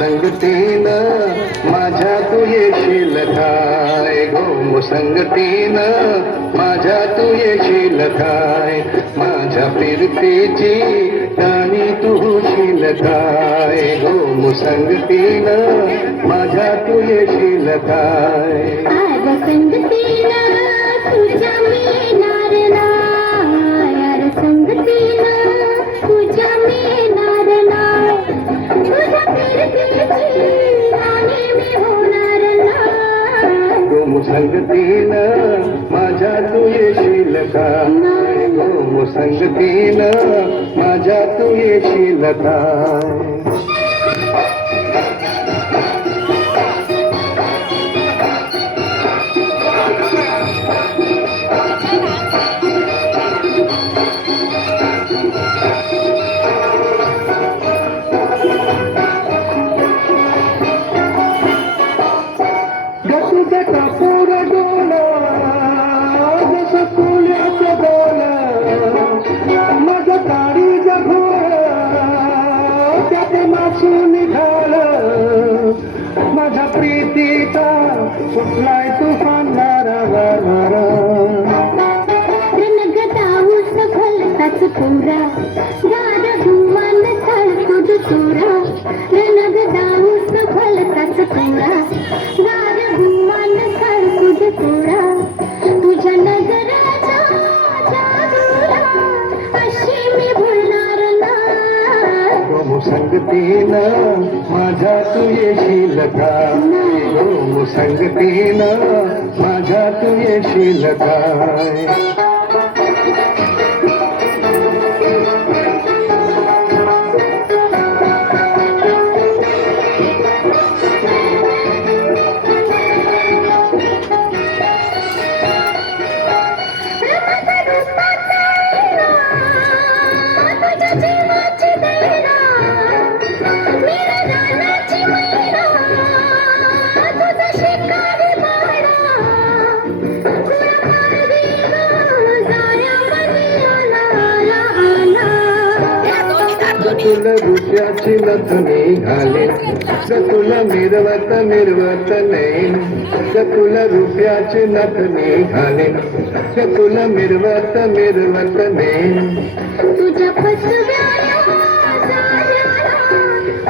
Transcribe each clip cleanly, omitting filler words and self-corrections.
मुसंगतीनं माझ्या तू येशील काय गो, मुसंगतीनं माझ्या तू येशील काय, माझ्या फिरतीची गाणी तू होशील काय गो, मुसंगतीनं माझ्या तू येशील काय. आज संगतीनं तुझ्या मिळणार नाय, यार संगतीनं तुझ्या मिळणार नाय, तुझ्या फिरतीची राणी मी होणार नाय गो, मुसंगतीनं माझ्या तू येशील काय गो, मुसंगतीनं माझ्या तू येशील काय. तुझ्या कापूर डोला जसं फुल्याचं डोला, माझं काळी जघोर त्यात नाचून निघालं, माझ्या प्रीतीचा कुठलाय तुफान वारा. रणगदाऊस भलताच पुरा, गार गुमान साळकुद चुरा, रणगदाऊस भलताच पुरा, गार गुमान साळकुद चुरा, तुझ्या नजराच्या जादूला अशी मी भुलणार नाय. मुसंगतीनं माझ्या तू येशील काय गो, मुसंगतीनं माझ्या तू येशील काय. तुला रुपयाची नथनी घाले, तुला मिरवत मिरवत नाही, तुला रुपयाची नथनी घाले, तुला मिरवत मिरवत नाही, तुझ्या फसव्याला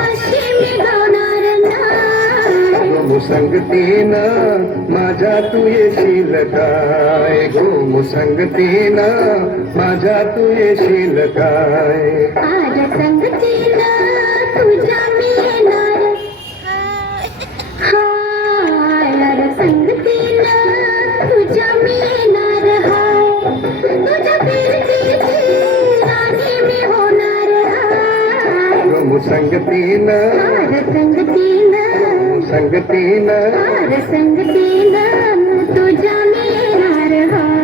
अशी मी गाणार नाय. मुसंगतीनं माझ्या तू येशील काय गो, मुसंगतीनं माझ्या तू येशील काय. आज संगतीनं तुझ्या मी येणार, हाय यार संगतीनं तुझ्या मी येणार, हाय तुझ्या फिरतीची राणी मी होणार, हाय मुसंगतीनं संगतीनं संगतीनं संगतीनं तुझ्या मी येणार, हाय.